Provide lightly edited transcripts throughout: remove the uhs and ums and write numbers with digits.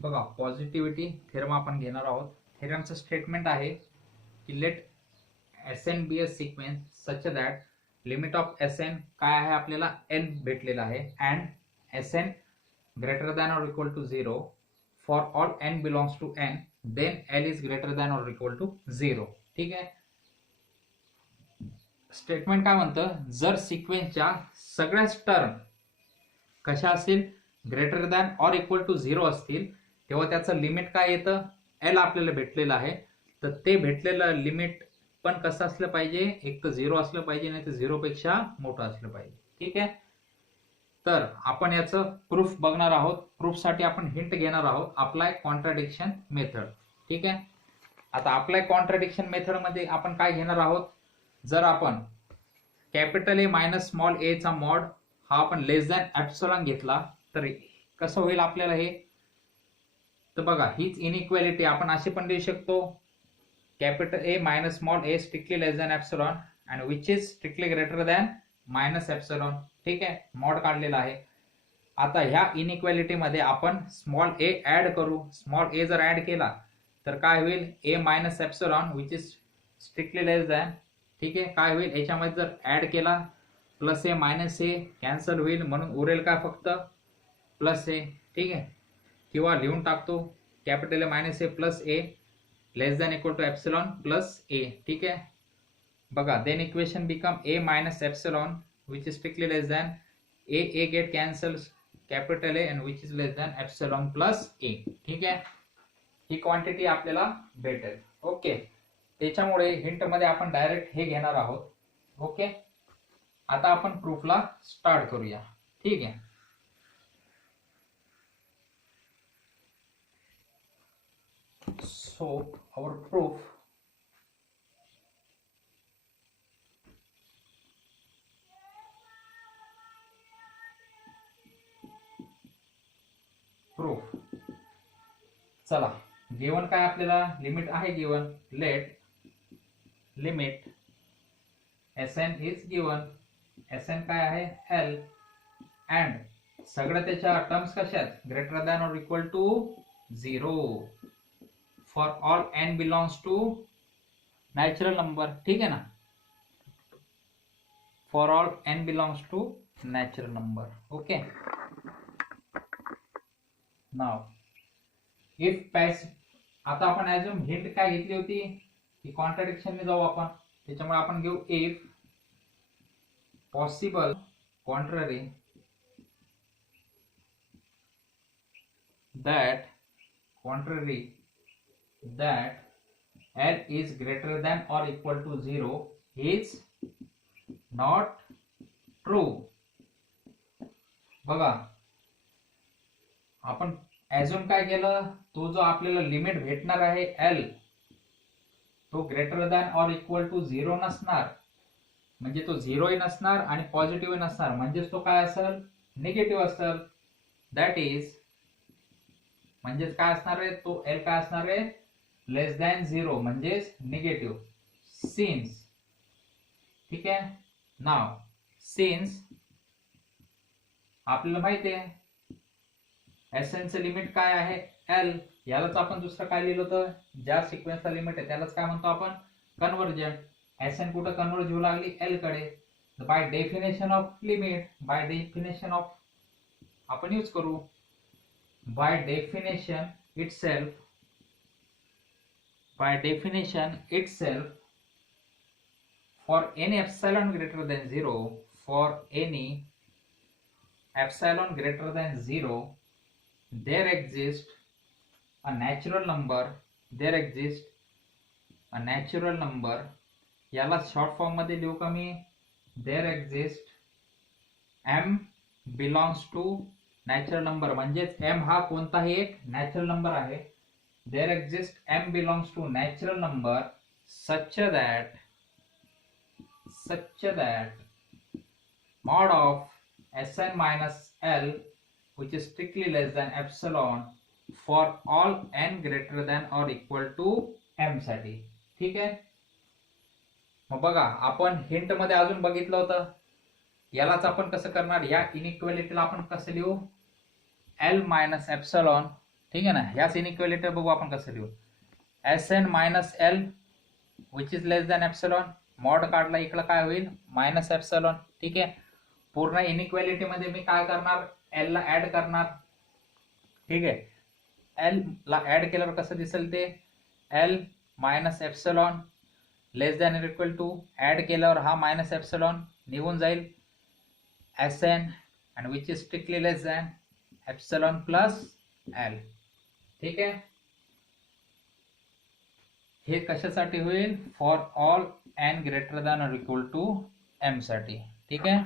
बघा, positivity theorem आपण घेणार आहोत. थेरमचं स्टेटमेंट आहे की let S N be a sequence such that limit of S N काय आहे, आपल्याला एन भेटलेला आहे, and S N greater than or equal to 0 for all N belongs to N, then L is greater than or equal to 0. ठीक आहे. Statement काय म्हणतं, जर सिक्वेन्सच्या सगळ्याच टर्म कशा असतील, greater than or equal to 0 असतील, तेव्हा त्याचं लिमिट काय येतं, एल आपल्याला भेटलेलं आहे. तर ते भेटलेलं लिमिट पण कसं असलं पाहिजे, एक तर 0 असलं पाहिजे, नाही तर 0 पेक्षा मोठं असलं पाहिजे. ठीक आहे. तर आपण याचं प्रूफ बघणार आहोत. प्रूफसाठी आपण हिंट घेणार आहोत, अप्लाय कॉन्ट्राडिक्शन मेथड. ठीक आहे. आता अप्लाय कॉन्ट्राडिक्शन मेथड मध्ये आपण काय घेणार आहोत, जर आपण कॅपिटल ए मायनस स्मॉल ए चा मॉड हा आपण लेस दॅन एप्सिलॉन घेतला तर कसं होईल आपल्याला हे. तर बघा, हीच इनइक्वॅलिटी आपण अशी पण लिहू शकतो, capital A minus small A strictly less than epsilon and which is strictly greater than minus epsilon. ठीक आहे, मॉड काढलेला आहे. आता ह्या इनइक्वॅलिटी मध्ये आपण स्मॉल ए ऍड करू. स्मॉल ए जर ऍड केला तर काय होईल, A minus epsilon which is strictly less than. ठीक आहे, काय होईल, याच्यामध्ये जर ऍड केला plus A minus A cancel होईल, म्हणून उरेल का फक्त प्लस ए. ठीक आहे, किंवा लिहून टाकतो capital A minus A plus A less than equal to epsilon plus A. ठीक आहे, बघा, then equation become A minus epsilon which is strictly less than A get cancel capital A and which is less than epsilon plus A. ठीक आहे, ही quantity आपल्याला भेटेल. Okay, त्याच्यामुळे hint मध्ये आपण डायरेक्ट हे घेणार आहोत. ओके, आता आपण प्रूफला स्टार्ट करूया. ठीक आहे. सो आवर प्रूफ चला, गिवन काय आपल्याला लिमिट आहे, given let limit S N is given. S N काय आहे, एल, अँड सगळ्या त्याच्या टर्म्स कशा आहेत, greater than or equal to 0 for all N belongs to natural number. ठीक आहे ना, for all N belongs to natural number. Okay, now if पॅस, आता आपण ऍज्युम हिंट काय घेतली होती की कॉन्ट्राडिक्शन ने जाऊ आपण, त्याच्यामुळे आपण घेऊ if possible contrary that L is greater than or equal to 0 is not true. बघा, आपण ऍझ्युम काय केलं, तो जो आपल्याला लिमिट भेटणार आहे L, तो greater than or equal to 0 नसणार, म्हणजे तो 0ही नसणार आणि पॉझिटिव्ह नसणार, म्हणजेच तो काय असेल, निगेटिव्ह असेल. दॅट इज म्हणजेच काय असणार आहे, तो एल काय असणार आहे, लेस दॅन 0 म्हणजेच निगेटिव्ह. सिन्स, ठीक आहे, नाव सिन्स आपल्याला माहिती आहे एस एन चं लिमिट काय आहे, एल, यालाच आपण दुसरं काय लिहिलं होतं, ज्या सिक्वेन्सचा लिमिट आहे त्यालाच काय म्हणतो आपण, कन्वर्जंट. एस एन कुठं कन्वर्ज होऊ लागली, एल कडे. By definition of limit, by definition of आपण यूज करू, by definition itself for any epsilon greater than 0, for any epsilon greater than 0 there exists a natural number. याला short form मध्ये लिहू का मी, there exists m belongs to natural number, म्हणजेच m हा कोणताही एक नॅचरल नंबर आहे. There exist m belongs to natural number such that mod of Sn minus L which is strictly less than epsilon for all n greater than or equal to m साठी. ठीक आहे, मग बघा, आपण hint मध्ये अजून बघितलं होतं, यालाच आपण कसं करणार, या इनइक्वॅलिटीला आपण कसं लिहू, एल मायनस एप्सिलॉन ठीक आहे ना. ह्याच इनइक्वालिटी बघू आपण कसं लिहू. Sn minus L which is less than epsilon, mod काढला इकडं काय होईल मायनस एप्सिलॉन. ठीक आहे. पूर्ण इनइक्वालिटी मध्ये मी काय करणार, एल ला ऍड करणार. ठीक आहे. एल ला ऍड केल्यावर कसं दिसेल ते, एल मायनस एप्सिलॉन लेस दॅन और इक्वल टू, ऍड केल्यावर हा मायनस एप्सिलॉन निघून जाईल, Sn and which is strictly less than epsilon plus L. ठीक आहे. हे कशासाठी होईल, for all n greater than और इक्वल टू m साठी. ठीक आहे.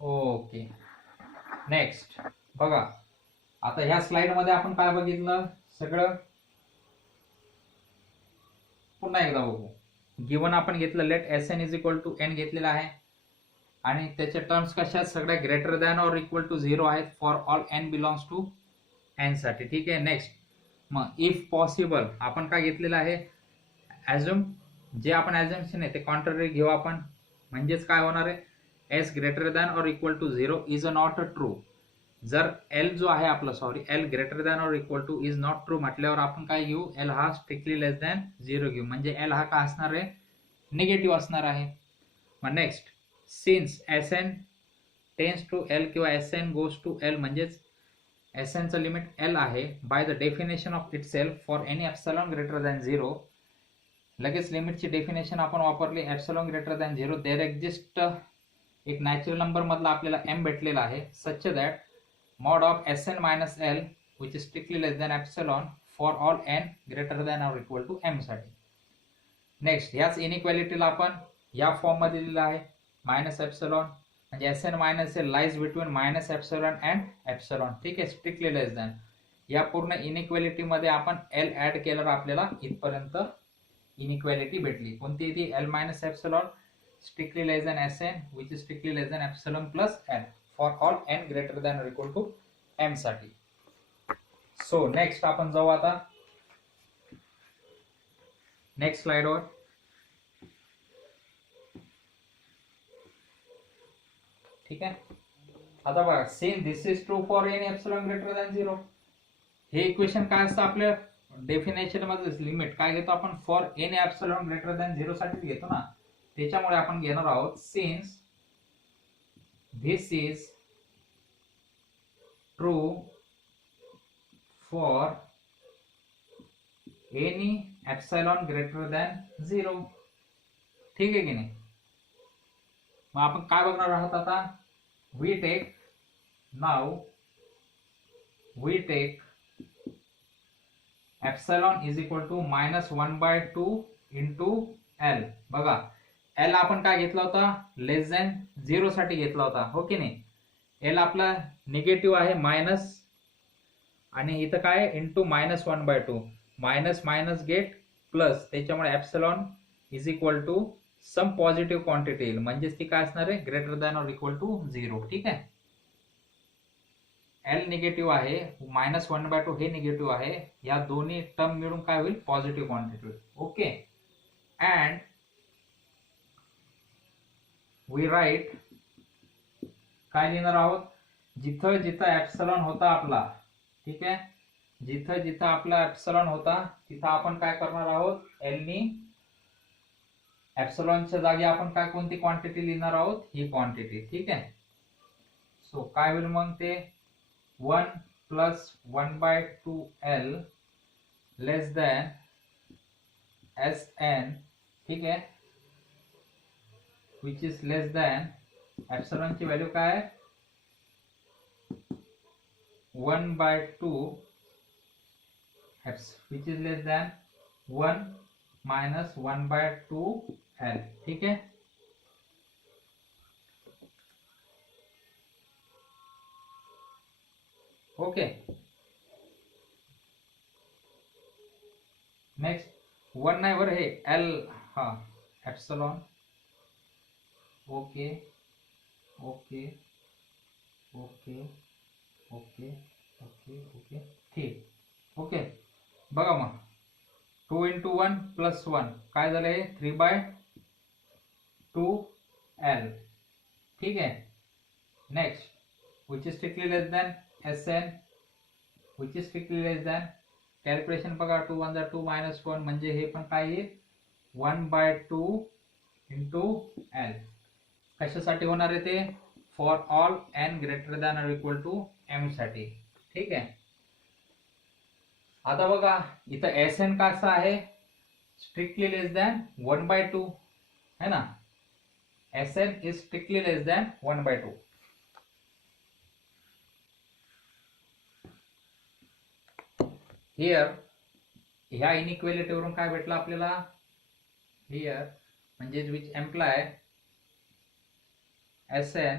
ओके. नेक्स्ट बघा, आता ह्या स्लाइड मध्ये आपण काय बघितलं सगळं पुन्हा एकदा बघू. गिवन आपण घेतलं let Sn is equal to n घेतलेला आहे आणि त्याचे टर्म्स कशा सगळ्या ग्रेटर दॅन और इक्वल टू 0 आहेत for all n belongs to n साठी. ठीक आहे. नेक्स्ट मग इफ पॉसिबल आपण काय घेतलेलं आहे, ॲझ्युम, जे आपण ॲझम्पशन आहे ते कॉन्ट्ररी घेऊ आपण. म्हणजेच काय होणार आहे, s ग्रेटर दॅन और equal to 0 is a not a true. जर l जो आहे आपला l ग्रेटर दॅन और equal to is not true म्हटल्यावर आपण काय घेऊ, l हा स्ट्रिक्टली लेस दॅन 0 घेऊ. म्हणजे l हा काय असणार आहे, निगेटिव्ह असणार आहे. मग next, since Sn tends to l किंवा Sn गोज टू l, म्हणजेच Sn चं लिमिट l आहे, by the definition of itself for any epsilon greater than 0. लगेच लिमिटची डेफिनेशन आपण वापरली, epsilon greater than 0 there exist एक नॅचरल नंबर मधला आपल्याला m भेटलेला आहे, such that mod of Sn minus L which is strictly less than epsilon for all n greater than or equal to m साठी. Next, ह्याच इनइक्वालिटीला आपण या form मध्ये दिलेला आहे, मायनस एप्सिलॉन, म्हणजे Sn minus L lies between minus epsilon and epsilon. ठीक आहे. Strictly less than. या पूर्ण इनइक्वालिटी मध्ये आपण एल ऍड केल्यावर आपल्याला इथपर्यंत इनइक्वालिटी भेटली. कोणती ती, L minus epsilon strictly less than Sn which is strictly less than epsilon plus n for all n greater than और इक्वल टू m साठी. सो नेक्स्ट आपण जाऊ आता नेक्स्ट स्लाइडवर. ठीक आहे. आता बघा, since this is true for any epsilon greater than 0. हे इक्वेशन काय असतं आपल्या डेफिनेशन मध्ये, लिमिट काय घेतो आपण, for any epsilon greater than 0 साठीच घेतो ना. त्याच्यामुळे आपण घेणार आहोत, since this is true for any epsilon greater than 0. ठीक आहे की नाही. मग आपण काय बघणार आहोत आता, we take epsilon is equal to minus 1/2 into L. बघा, एल आपण काय घेतला होता, लेस दॅन 0 साठी घेतला होता, हो की नाही. एल आपला निगेटिव्ह आहे मायनस, आणि इथं काय into minus 1/2, minus minus get plus, त्याच्यामुळे epsilon is equal to some positive quantity येईल, म्हणजेच ती काय असणार आहे, ग्रेटर दॅन और इक्वल टू 0. ठीक आहे. एल निगेटिव्ह आहे, मायनस 1/2 हे निगेटिव्ह आहे, या दोन्ही टर्म मिळून काय होईल, पॉझिटिव्ह क्वांटिटी होईल. ओके. अँड वी राईट, काय लिहिणार आहोत, जिथं जिथं एप्सिलॉन होता आपला, ठीक आहे, जिथं जिथं आपला एप्सिलॉन होता तिथं आपण काय करणार आहोत, एल नी एप्सिलॉनच्या जागी आपण काय कोणती क्वांटिटी लिहिणार आहोत, ही क्वांटिटी. ठीक आहे. सो काय होईल मग ते, 1 प्लस 1/2 L लेस दॅन Sn. ठीक आहे, which is less than epsilon ची व्हॅल्यू काय आहे, 1/2 which is less than 1 minus 1/2 L. ठीक आहे. ओके. नेक्स्ट, 1 नाही बरं, हे L, हा epsilon. Okay okay okay okay okay okay ठीक. ओके. बघा मग, 2 into 1 plus 1 काय झालं, हे 3/2 L. ठीक आहे. Next, which is strictly less than Sn which is strictly less than. Calculation बघा 2 1 2 -1 म्हणजे हे पण काय येईल 1/2 इंटू एल. कशासाठी होणार आहे ते for all n greater than or equal to m साठी. ठीक आहे. आता बघा इथं एस एन कसा आहे स्ट्रिक्टली लेस दॅन 1/2 है ना. S N is strictly less than 1/2. Here ह्या इनइक्वेलिटी वरून काय भेटलं आपल्याला हियर म्हणजे which imply s n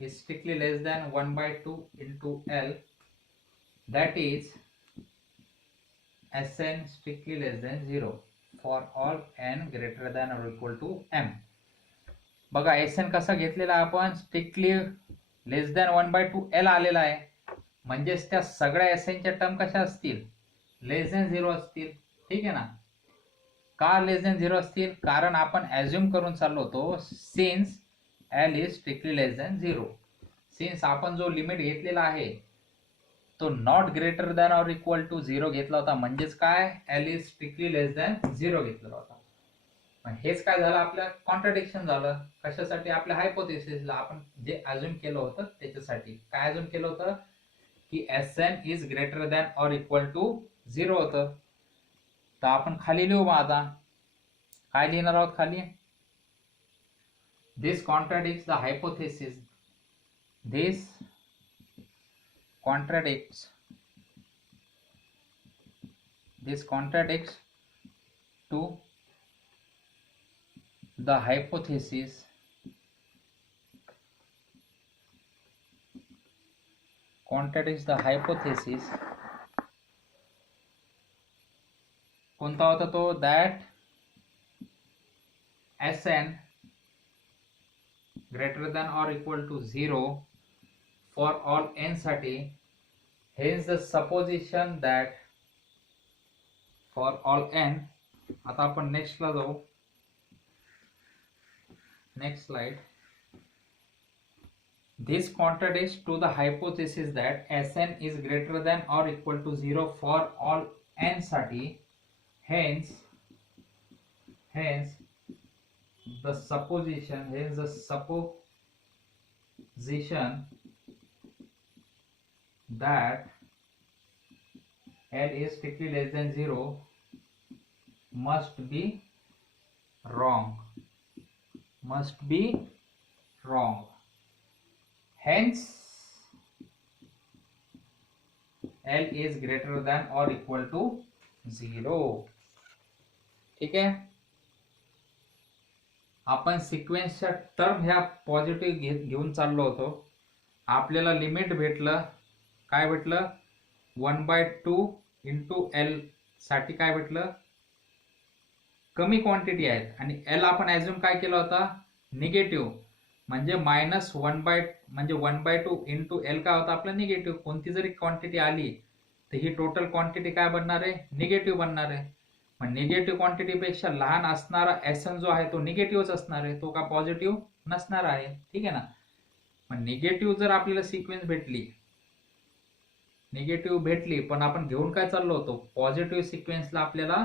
is strictly less than 1/2 into L, that is Sn strictly less than 0 for all n greater than or equal to m. बघा Sn कसा घेतलेला आपण स्ट्रिक्टली लेस दॅन 1/2 L आलेला आहे म्हणजेच त्या सगळ्या Sn च्या टर्म कशा असतील लेस दॅन 0 असतील. ठीक आहे ना. का लेस दॅन 0 असतील कारण आपण अज्युम करून चाललो होतो since L is strictly less than 0. Since आपण जो लिमिट घेतलेला आहे तो not greater than or equal to 0 घेतला होता म्हणजेच काय L is strictly less than 0 घेतलेला होता. पण हेच काय झालं आपल्या कॉन्ट्राडिक्शन झालं. कशासाठी आपल्या हायपोथेसिसला आपण जे अज्युम केलं होतं त्याच्यासाठी. काय अज्युम केलं होतं की Sn is greater than or equal to 0 होतं. तर आपण खाली लिहू मग आता काय लिहिणार आहोत खाली this contradicts the hypothesis. This contradicts to the hypothesis कोणता होता तो that Sn greater than or equal to 0 for all n साठी. Hence the supposition that for all n. आता आपण नेक्स्ट ला जाऊ. Next slide. This contradicts to the hypothesis that Sn is greater than or equal to 0 for all n साठी. Hence the supposition that L is strictly less than 0 must be wrong. Hence L is greater than or equal to 0. ठीक आहे. आपण सिक्वेन्सच्या term ह्या positive घेऊन चाललो होतो. आपल्याला limit भेटलं काय भेटलं 1/2 इंटू एल साठी काय भेटलं कमी क्वांटिटी आहेत आणि एल आपण ॲज्युम काय केला होता निगेटिव्ह म्हणजे -1/2 इंटू एल काय होता आपला निगेटिव्ह. कोणती जरी क्वांटिटी आली तर ही टोटल क्वांटिटी काय बनणार आहे निगेटिव्ह बनणार आहे. पण निगेटिव्ह क्वांटिटी पेक्षा लहान असणारा Sn जो आहे तो निगेटिव्हच असणार आहे. तो का पॉझिटिव्ह नसणार आहे. ठीक आहे ना. पण निगेटिव्ह जर आपल्याला सिक्वेन्स भेटली पण आपण घेऊन काय चाललो होतो पॉझिटिव्ह सिक्वेन्सला आपल्याला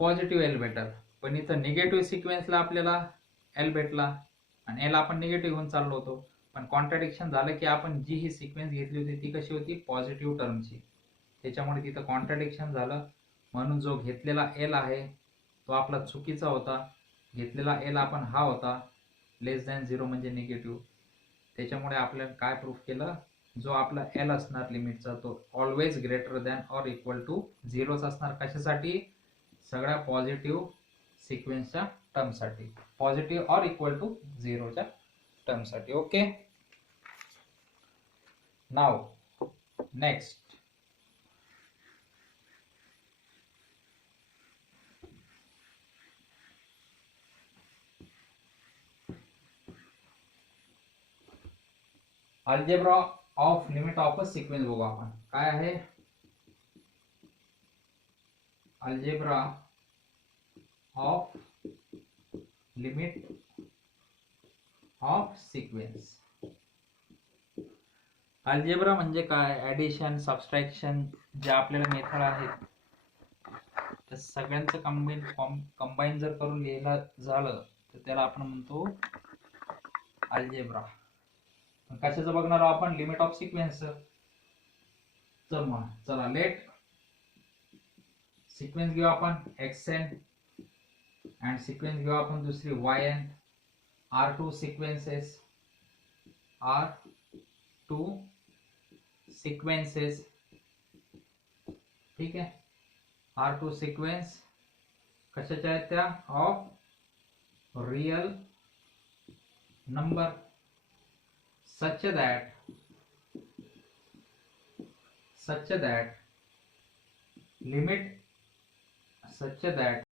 पॉझिटिव्ह एल भेटल. पण इथं निगेटिव्ह सिक्वेन्सला आपल्याला एल भेटला आणि एल आपण निगेटिव्ह घेऊन चाललो होतो. पण कॉन्ट्राडिक्शन झालं की आपण जी ही सिक्वेन्स घेतली होती ती कशी होती पॉझिटिव्ह टर्मची. त्याच्यामुळे तिथं कॉन्ट्राडिक्शन झालं. म्हणून जो घेतलेला एल आहे तो आपला चुकीचा होता. घेतलेला एल आपण हा होता लेस दॅन 0 म्हणजे निगेटिव्ह. त्याच्यामुळे आपल्याला काय प्रूफ केलं जो आपला एल असणार लिमिटचा तो always greater than or equal to 0च असणार. कशासाठी सगळ्या पॉझिटिव्ह सिक्वेन्सच्या टर्मसाठी पॉझिटिव्ह ऑर इक्वल टू 0च्या टर्मसाठी. Okay. Now next algebra of limit of a sequence बघू आपण काय आहे algebra of limit of sequence. Algebra म्हणजे काय? ऍडिशन, सबट्रॅक्शन जे आपल्याला मेथड आहेत त्या सगळ्यांचं कंबाईन जर करून लिहायला झालं तर त्याला आपण म्हणतो अल्जेब्रा. कशाचं बघणार आहोत आपण? Limit of sequence. तर मग चला लेट सिक्वेन्स घेऊ आपण xn अँड सिक्वेन्स घेऊ आपण दुसरी yn. R2 sequences, R2 sequences, ठीक आहे. R2 सिक्वेन्स कशाच्या आहेत त्या? Of real number such that limit such that